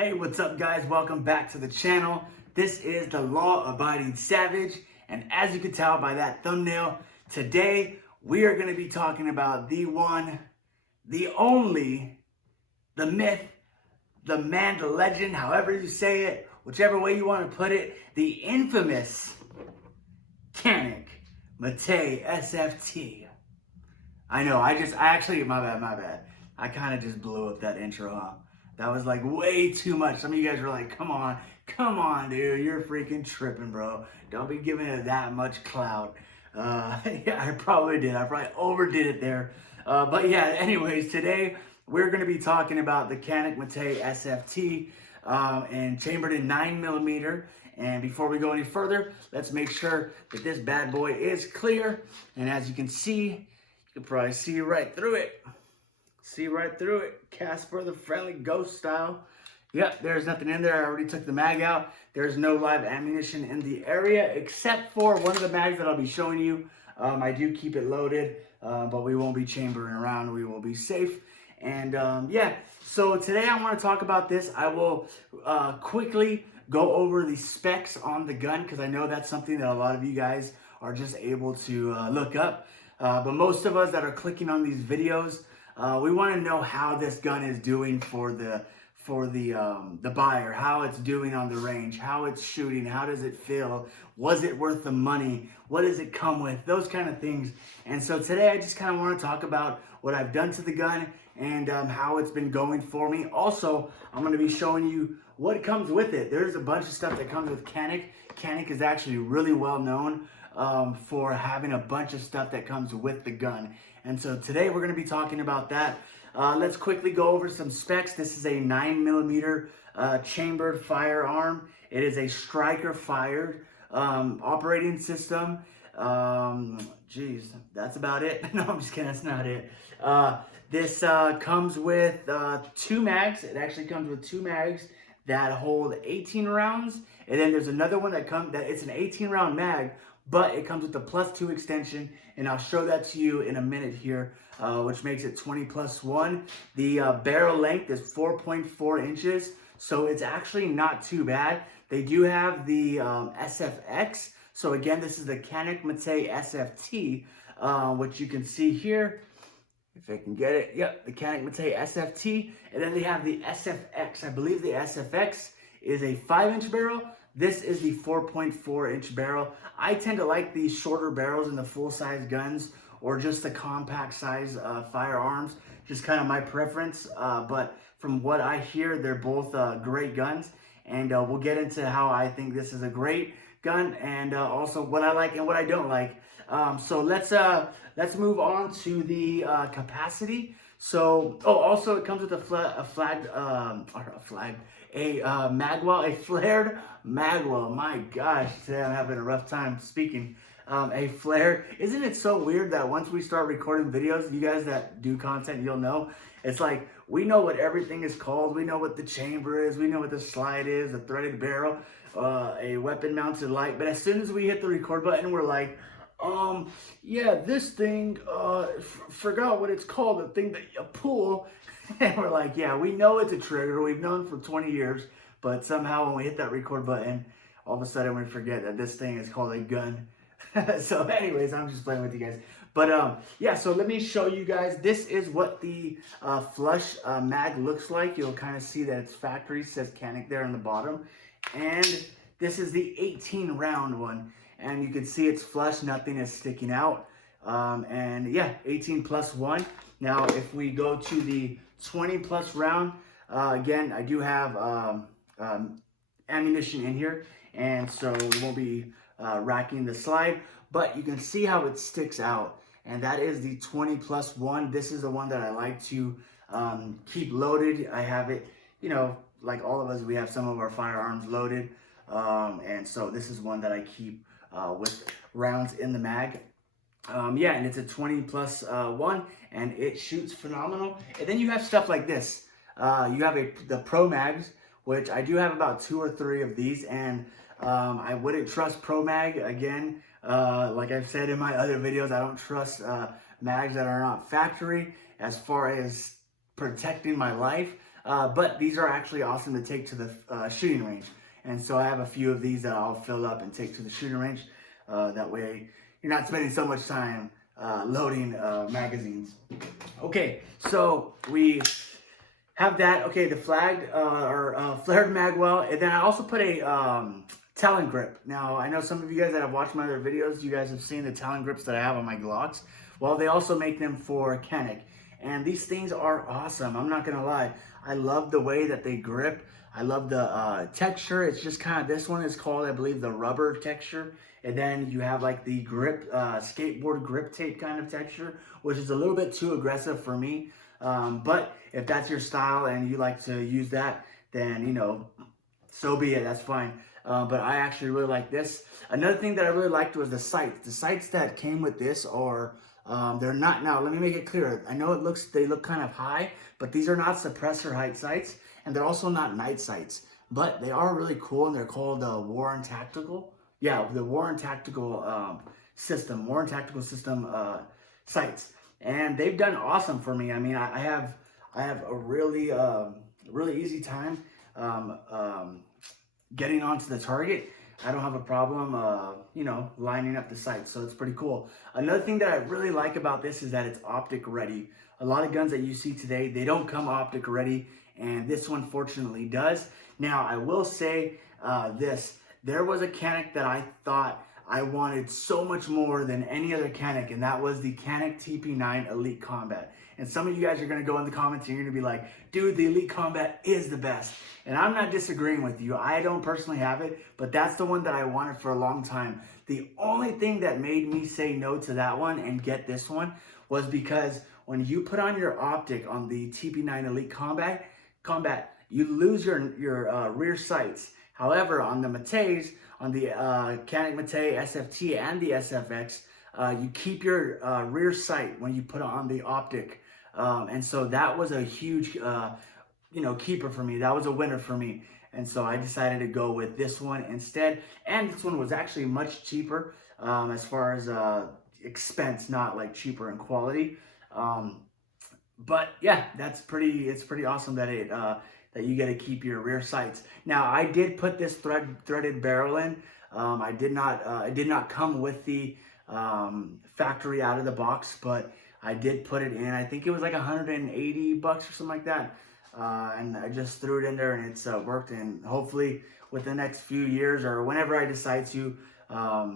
Hey, what's up guys? Welcome back to the channel. This is the Law-Abiding Savage, and as you can tell by that thumbnail, today we are going to be talking about the one, the only, the myth, the man, the legend, however you say it, whichever way you want to put it, the infamous Canik Mete SFT. I know, my bad. I kind of just blew up that intro, huh? That was like way too much. Some of you guys were like, come on, dude. You're freaking tripping, bro. Don't be giving it that much clout. Yeah, I probably did. I probably overdid it there. But yeah, anyways, today we're going to be talking about the Canik Mete SFT and chambered in 9mm. And before we go any further, let's make sure that this bad boy is clear. And as you can see, you can probably see right through it. See right through it. Casper the Friendly Ghost style. Yep, there's nothing in there. I already took the mag out. There's no live ammunition in the area except for one of the mags that I'll be showing you. I do keep it loaded, but we won't be chambering around. We will be safe. And yeah, so today I want to talk about this. I will quickly go over the specs on the gun because I know that's something that a lot of you guys are just able to look up. But most of us that are clicking on these videos, we want to know how this gun is doing for the buyer, how it's doing on the range, how it's shooting, how does it feel, was it worth the money, what does it come with, those kind of things. And so today I just kind of want to talk about what I've done to the gun and how it's been going for me. Also, I'm going to be showing you what comes with it. There's a bunch of stuff that comes with Canik. Canik is actually really well known for having a bunch of stuff that comes with the gun. And so today we're going to be talking about that. Let's quickly go over some specs. This is a 9mm chambered firearm. It is a striker fired operating system. Geez, that's about it. No, I'm just kidding. That's not it. This comes with 2 mags. It actually comes with 2 mags that hold 18 rounds. And then there's another one that it's an 18 round mag, but it comes with the +2 extension, and I'll show that to you in a minute here, which makes it 20+1. The barrel length is 4.4 inches, so it's actually not too bad. They do have the SFX, so again, this is the Canik Mete SFT, which you can see here, if I can get it. Yep, the Canik Mete SFT, and then they have the SFX. I believe the SFX is a 5-inch barrel. This is the 4.4-inch barrel. I tend to like these shorter barrels in the full-size guns or just the compact size firearms. Just kind of my preference. But from what I hear, they're both great guns. And we'll get into how I think this is a great gun and also what I like and what I don't like. So let's move on to the capacity. So, also it comes with a magwell, a flared magwell. My gosh, today I'm having a rough time speaking. A flare. Isn't it so weird that once we start recording videos, you guys that do content, you'll know, it's like we know what everything is called. We know what the chamber is. We know what the slide is, a threaded barrel, a weapon mounted light. But as soon as we hit the record button, we're like, yeah, this thing, forgot what it's called, the thing that you pull. And we're like, yeah, we know it's a trigger. We've known for 20 years, but somehow when we hit that record button, all of a sudden we forget that this thing is called a gun. So anyways, I'm just playing with you guys. But yeah, so let me show you guys. This is what the flush mag looks like. You'll kind of see that it's factory, says Canik there on the bottom. And this is the 18 round one. And you can see it's flush, nothing is sticking out. And yeah, 18+1. Now, if we go to the 20+ round, again, I do have ammunition in here, and so we won't be racking the slide, but you can see how it sticks out, and that is the 20+1. This is the one that I like to keep loaded. I have it, you know, like all of us, we have some of our firearms loaded, and so this is one that I keep with rounds in the mag. Yeah, and it's a 20+1, and it shoots phenomenal. And then you have stuff like this. You have the Pro Mags, which I do have about 2 or 3 of these, and I wouldn't trust Pro Mag again. Like I've said in my other videos, I don't trust mags that are not factory as far as protecting my life. but these are actually awesome to take to the shooting range. And so I have a few of these that I'll fill up and take to the shooting range. That way you're not spending so much time loading magazines. Okay, so we have that. Okay, the flagged or flared magwell, and then I also put a Talon grip. Now, I know some of you guys that have watched my other videos, you guys have seen the Talon grips that I have on my Glocks. Well, they also make them for Canik, and these things are awesome. I'm not gonna lie. I love the way that they grip. I love the texture. It's just kind of, this one is called, I believe, the rubber texture. And then you have like the grip, skateboard grip tape kind of texture, which is a little bit too aggressive for me. But if that's your style and you like to use that, then, you know, so be it, that's fine. But I actually really like this. Another thing that I really liked was the sights. The sights that came with this are, they're not, now let me make it clear. I know they look kind of high, but these are not suppressor height sights, and they're also not night sights. But they are really cool, and they're called Warren Tactical. Yeah, the Warren Tactical system, sights. And they've done awesome for me. I mean, I have a really, really easy time getting onto the target. I don't have a problem, you know, lining up the sights, so it's pretty cool. Another thing that I really like about this is that it's optic ready. A lot of guns that you see today, they don't come optic ready, and this one fortunately does. Now, I will say there was a Canik that I thought I wanted so much more than any other Canik, and that was the Canik TP9 Elite Combat. And some of you guys are going to go in the comments and you're going to be like, dude, the Elite Combat is the best. And I'm not disagreeing with you. I don't personally have it, but that's the one that I wanted for a long time. The only thing that made me say no to that one and get this one was because when you put on your optic on the TP9 Elite Combat, you lose your rear sights. However, on the Metes, on the Canik Mete SFT and the SFX, you keep your rear sight when you put on the optic. And so that was a huge, you know, keeper for me. That was a winner for me. And so I decided to go with this one instead. And this one was actually much cheaper as far as expense, not like cheaper in quality. But yeah, it's pretty awesome that that you get to keep your rear sights. Now, I did put this threaded barrel in. It did not come with the factory out of the box, but I did put it in. I think it was like $180 or something like that. And I just threw it in there, and it's worked. And hopefully with the next few years, or whenever I decide to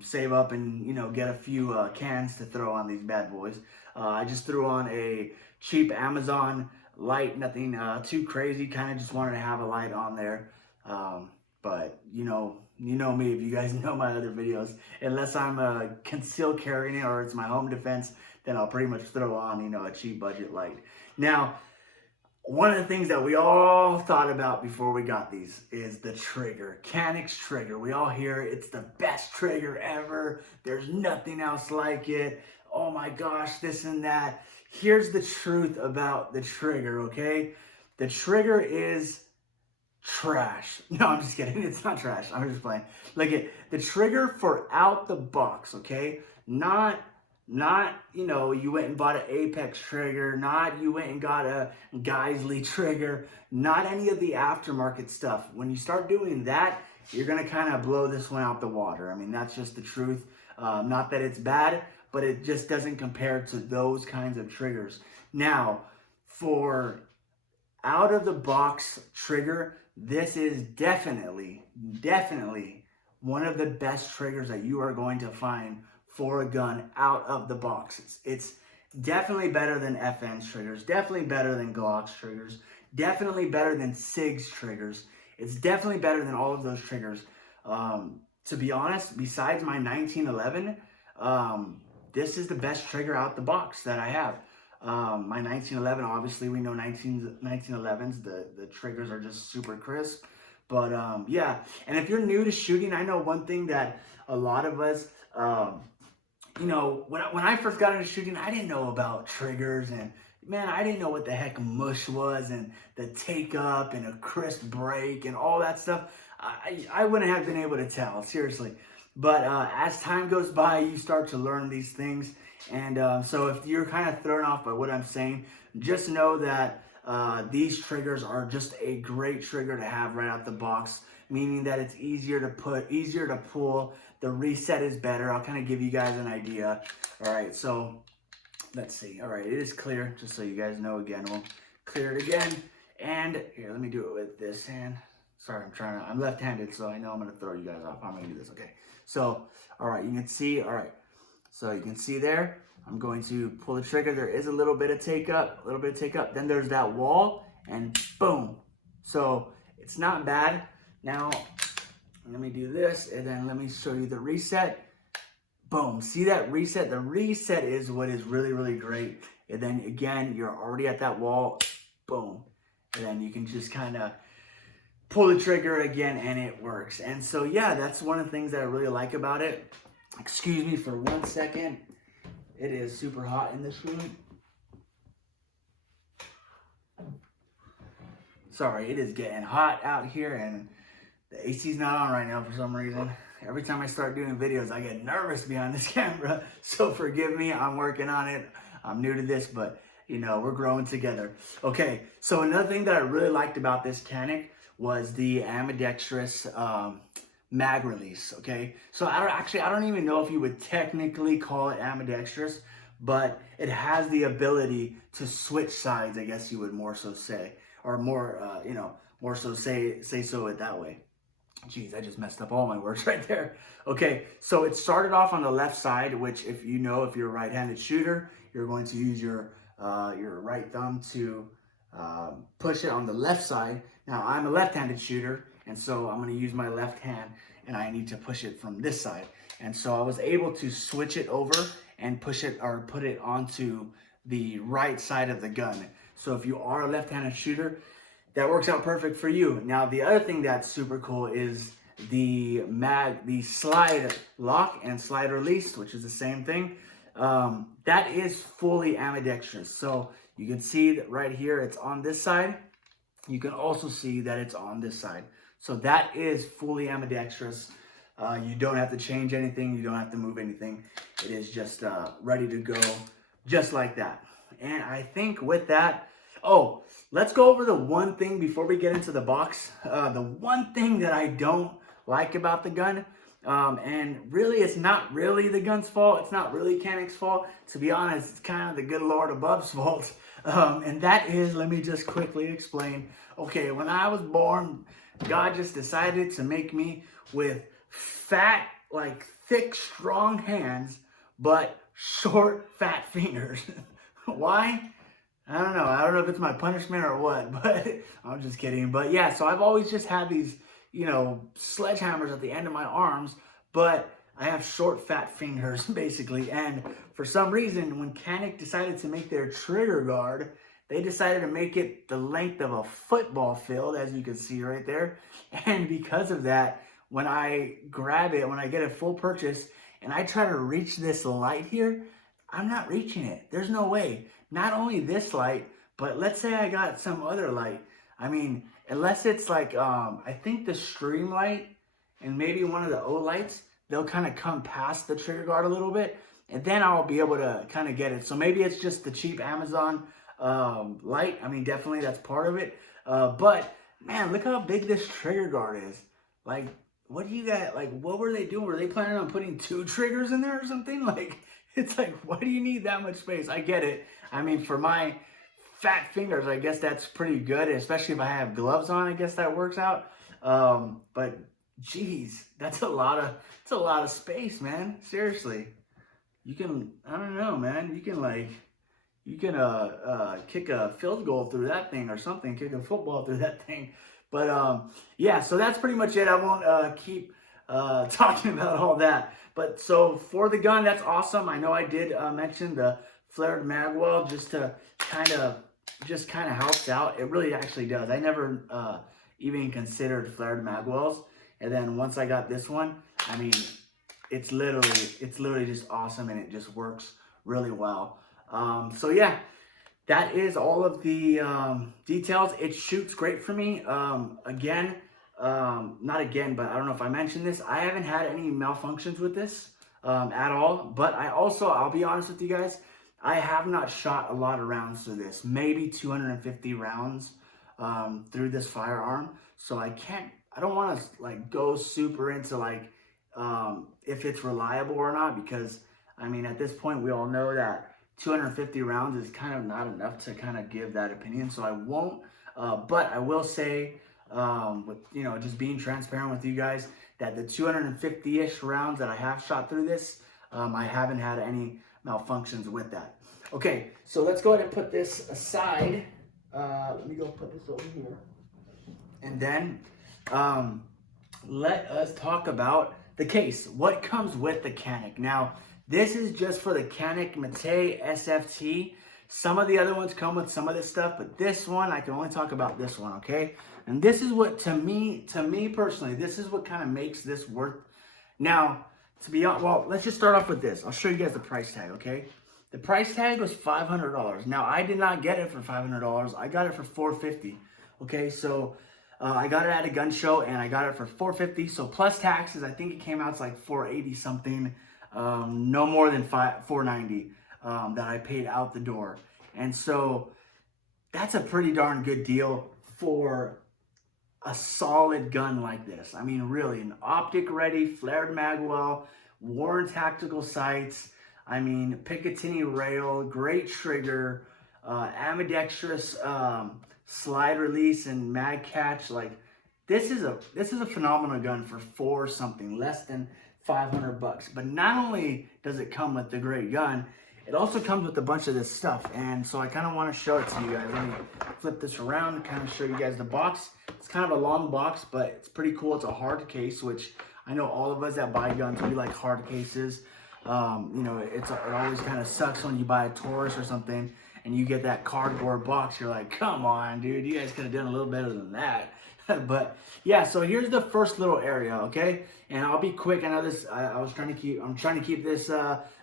save up and, you know, get a few cans to throw on these bad boys, I just threw on a cheap Amazon light, nothing too crazy. Kind of just wanted to have a light on there. But you know me, if you guys know my other videos, unless I'm concealed carrying it or it's my home defense, then I'll pretty much throw on, you know, a cheap budget light. Now, one of the things that we all thought about before we got these is the trigger. Canik's trigger. We all hear it's the best trigger ever. There's nothing else like it. Oh my gosh, this and that. Here's the truth about the trigger, okay? The trigger is trash. No, I'm just kidding. It's not trash. I'm just playing. Look at the trigger for out the box, okay? Not, you know, you went and bought an Apex trigger, not you went and got a Geisley trigger, not any of the aftermarket stuff. When you start doing that, you're going to kind of blow this one out the water. I mean, that's just the truth. Not that it's bad, but it just doesn't compare to those kinds of triggers. Now, for out of the box trigger, this is definitely one of the best triggers that you are going to find for a gun out of the box. It's definitely better than FN's triggers, definitely better than Glock's triggers, definitely better than SIG's triggers. It's definitely better than all of those triggers. To be honest, besides my 1911, this is the best trigger out the box that I have. My 1911, obviously we know 1911s, the triggers are just super crisp. But yeah, and if you're new to shooting, I know one thing that a lot of us, you know, when I first got into shooting, I didn't know about triggers, and man, I didn't know what the heck mush was, and the take up and a crisp break and all that stuff. I wouldn't have been able to tell, seriously. But as time goes by, you start to learn these things. And so if you're kind of thrown off by what I'm saying, just know that these triggers are just a great trigger to have right out the box, meaning that it's easier to put, easier to pull. The reset is better. I'll kind of give you guys an idea. All right, so let's see. All right, it is clear, just so you guys know. Again, we'll clear it again. And here, let me do it with this hand. Sorry, I'm left-handed, so I know I'm gonna throw you guys off. How am I gonna do this? Okay, so, all right, you can see, all right. So you can see there, I'm going to pull the trigger. There is a little bit of take up, Then there's that wall, and boom. So it's not bad. Now, let me do this, and then let me show you the reset. Boom, see that reset? The reset is what is really, really great. And then again, you're already at that wall, boom. And then you can just kind of pull the trigger again, and it works. And so yeah, that's one of the things that I really like about it. Excuse me for 1 second. It is super hot in this room. Sorry, it is getting hot out here, and the AC's not on right now for some reason. Every time I start doing videos, I get nervous behind this camera. So forgive me, I'm working on it. I'm new to this, but you know, we're growing together. Okay, so another thing that I really liked about this Canik was the ambidextrous mag release, okay? So I don't even know if you would technically call it ambidextrous, but it has the ability to switch sides, I guess you would more so say, or more, you know, more so say so it that way. Jeez, I just messed up all my words right there. Okay, so it started off on the left side, which if you know, if you're a right-handed shooter, you're going to use your right thumb to push it on the left side. Now, I'm a left-handed shooter, and so I'm going to use my left hand, and I need to push it from this side. And so I was able to switch it over and push it or put it onto the right side of the gun. So if you are a left-handed shooter, that works out perfect for you. Now, the other thing that's super cool is the slide lock and slide release, which is the same thing. That is fully ambidextrous. So you can see that right here, it's on this side. You can also see that it's on this side. So that is fully ambidextrous. You don't have to change anything. You don't have to move anything. It is just ready to go just like that. And I think with that, oh, let's go over the one thing before we get into the box. The one thing that I don't like about the gun, and really it's not really the gun's fault. It's not really Canik's fault. To be honest, it's kind of the good Lord above's fault. And that is, let me just quickly explain. Okay, when I was born, God just decided to make me with fat, like thick, strong hands, but short, fat fingers. Why? I don't know. I don't know if it's my punishment or what, but I'm just kidding. But yeah, so I've always just had these, you know, sledgehammers at the end of my arms, but I have short, fat fingers, basically. And for some reason, when Canik decided to make their trigger guard, they decided to make it the length of a football field, as you can see right there. And because of that, when I grab it, when I get a full purchase, and I try to reach this light here, I'm not reaching it. There's no way. Not only this light, but let's say I got some other light. I mean, unless it's like, I think the stream light and maybe one of the O lights, they'll kind of come past the trigger guard a little bit, and then I'll be able to kind of get it. So maybe it's just the cheap Amazon light. I mean, definitely that's part of it. But man, look how big this trigger guard is. Like, what do you got? Like, what were they doing? Were they planning on putting 2 triggers in there or something? Like, it's like, why do you need that much space? I get it. I mean, for my fat fingers, I guess that's pretty good, especially if I have gloves on. I guess that works out. But geez, that's a lot of space, man. Seriously, you can, I don't know, man. You can kick a field goal through that thing or something. Kick a football through that thing. But yeah, so that's pretty much it. I won't keep talking about all that. But so for the gun, that's awesome. I know I did mention the flared mag well just kind of helps out. It really actually does. I never even considered flared mag wells, and then once I got this one, I mean, it's literally just awesome, and it just works really well. So yeah, that is all of the details. It shoots great for me. Again, not again, but I don't know if I mentioned this. I haven't had any malfunctions with this at all. But I'll be honest with you guys, I have not shot a lot of rounds through this, maybe 250 rounds through this firearm. So I don't want to like go super into like if it's reliable or not, because I mean, at this point, we all know that 250 rounds is kind of not enough to kind of give that opinion. So I won't, but I will say, with, you know, just being transparent with you guys, that the 250-ish rounds that I have shot through this, I haven't had any malfunctions with that. Okay, so let's go ahead and put this aside. Let me go put this over here. And then let us talk about the case. What comes with the Canik? Now, this is just for the Canik Mete SFT. Some of the other ones come with some of this stuff, but this one, I can only talk about this one, okay? And this is what, to me personally, this is what kind of makes this worth. Now, to be honest, well, let's just start off with this. I'll show you guys the price tag, okay? The price tag was $500. Now, I did not get it for $500. I got it for $450, okay? So, I got it at a gun show, and I got it for $450. So, plus taxes, I think it came out to like $480 something. No more than $490 that I paid out the door. And so, that's a pretty darn good deal for a solid gun like this. I mean, really, an optic ready, flared magwell, Warren tactical sights. I mean, Picatinny rail, great trigger, ambidextrous slide release and mag catch. Like, this is a phenomenal gun for something less than $500. But not only does it come with the great gun, it also comes with a bunch of this stuff. And so I kind of want to show it to you guys. Let me flip this around and kind of show you guys the box. It's kind of a long box, but it's pretty cool. It's a hard case, which I know all of us that buy guns, we like hard cases. You know, it always kind of sucks when you buy a Taurus or something and you get that cardboard box. You're like, come on, dude, you guys could have done a little better than that. But yeah, so here's the first little area, okay? And I'll be quick. I know this, I'm trying to keep this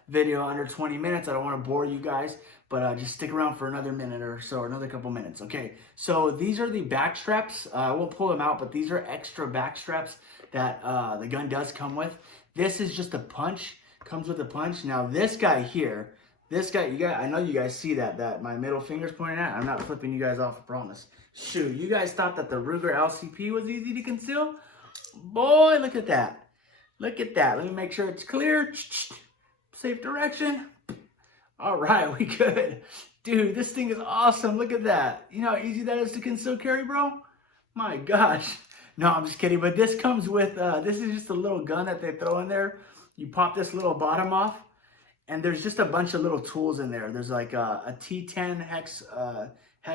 video under 20 minutes. I don't want to bore you guys, but just stick around for another minute or so, or another couple minutes. Okay, so these are the back straps. I will pull them out, but these are extra back straps that the gun does come with. This is just a punch, comes with a punch. Now this guy here, I know you guys see that my middle finger's pointing at. I'm not flipping you guys off, I promise. Shoot, you guys thought that the Ruger LCP was easy to conceal? Boy, look at that. Look at that. Let me make sure it's clear. Safe direction. All right, we good. Dude, this thing is awesome. Look at that. You know how easy that is to conceal carry, bro? My gosh. No, I'm just kidding. But this comes with, this is just a little gun that they throw in there. You pop this little bottom off, and there's just a bunch of little tools in there. There's like a T10 hex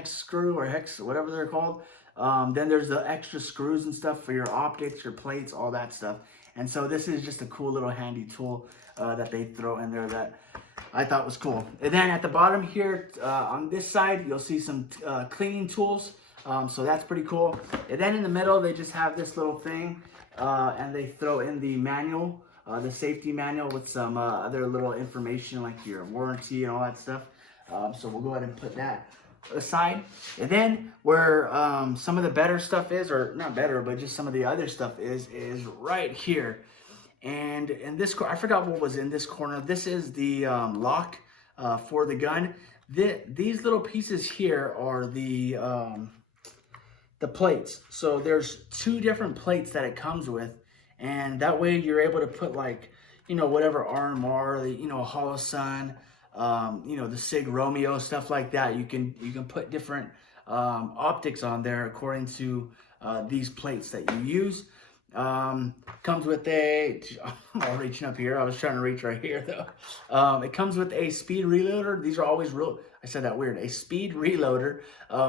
screw, or hex, whatever they're called. Then there's the extra screws and stuff for your optics, your plates, all that stuff. And so this is just a cool little handy tool that they throw in there that I thought was cool. And then at the bottom here, on this side, you'll see some cleaning tools. So that's pretty cool. And then in the middle, they just have this little thing, and they throw in the manual, the safety manual with some other little information like your warranty and all that stuff. So we'll go ahead and put that aside. And then where some of the better stuff is, or not better, but just some of the other stuff is right here. And in this, I forgot what was in this corner. This is the lock for the gun. These little pieces here are the plates. So there's 2 different plates that it comes with, and that way you're able to put, like, you know, whatever RMR, you know, Holosun, you know, the Sig Romeo, stuff like that. You can put different optics on there according to these plates that you use. Comes with a, I'm all reaching up here. I was trying to reach right here though. It comes with a speed reloader. These are always real, I said that weird, a speed reloader,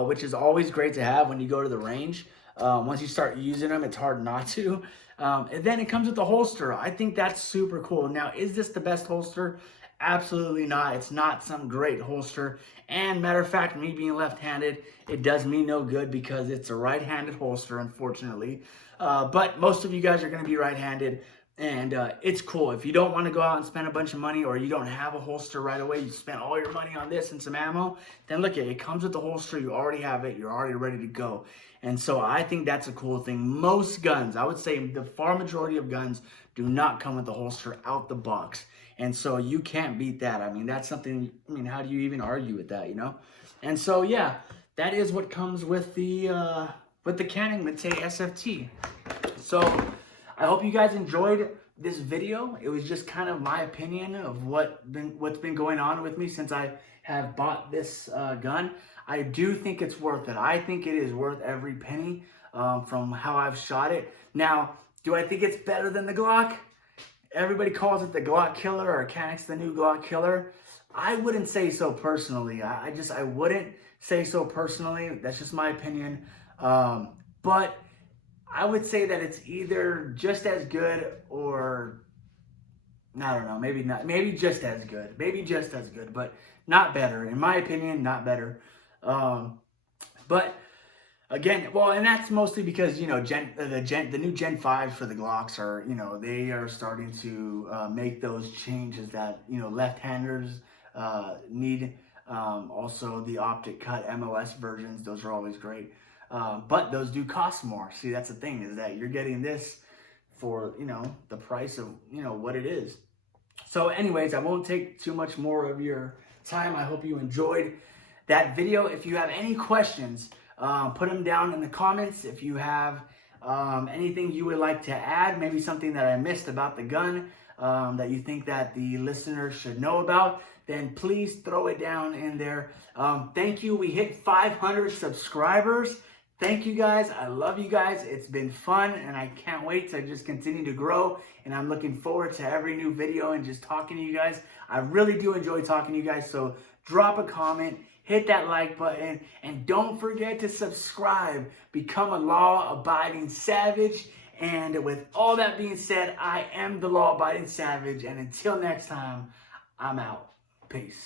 which is always great to have when you go to the range. Once you start using them, it's hard not to. And then it comes with a holster. I think that's super cool. Now, is this the best holster? Absolutely not. It's not some great holster. And matter of fact, me being left-handed, it does me no good because it's a right-handed holster, unfortunately. But most of you guys are going to be right-handed, and it's cool. If you don't want to go out and spend a bunch of money, or you don't have a holster right away, you spent all your money on this and some ammo, then look, it comes with the holster. You already have it. You're already ready to go. And so I think that's a cool thing. Most guns, I would say the far majority of guns, do not come with the holster out the box. And so you can't beat that. I mean, that's something, I mean, how do you even argue with that, you know? And so, yeah, that is what comes with the Canik Mete SFT. So I hope you guys enjoyed this video. It was just kind of my opinion of what's been going on with me since I have bought this gun. I do think it's worth it. I think it is worth every penny from how I've shot it. Now, do I think it's better than the Glock? Everybody calls it the Glock killer, or Canik's the new Glock killer. I wouldn't say so personally. I wouldn't say so personally. That's just my opinion. But I would say that it's either just as good or, I don't know, maybe not, maybe just as good, but not better. In my opinion, not better. But again, well, and that's mostly because, you know, the new Gen 5s for the Glocks are, you know, they are starting to make those changes that, you know, left-handers need. Also, the optic cut MOS versions, those are always great. But those do cost more. See, that's the thing, is that you're getting this for, you know, the price of, you know, what it is. So anyways, I won't take too much more of your time. I hope you enjoyed that video. If you have any questions, put them down in the comments. If you have anything you would like to add, maybe something that I missed about the gun that you think that the listeners should know about, then please throw it down in there. Thank you. We hit 500 subscribers. Thank you guys. I love you guys. It's been fun, and I can't wait to just continue to grow. And I'm looking forward to every new video and just talking to you guys. I really do enjoy talking to you guys. So drop a comment, hit that like button, and don't forget to subscribe. Become a law-abiding savage. And with all that being said, I am the law-abiding savage. And until next time, I'm out. Peace.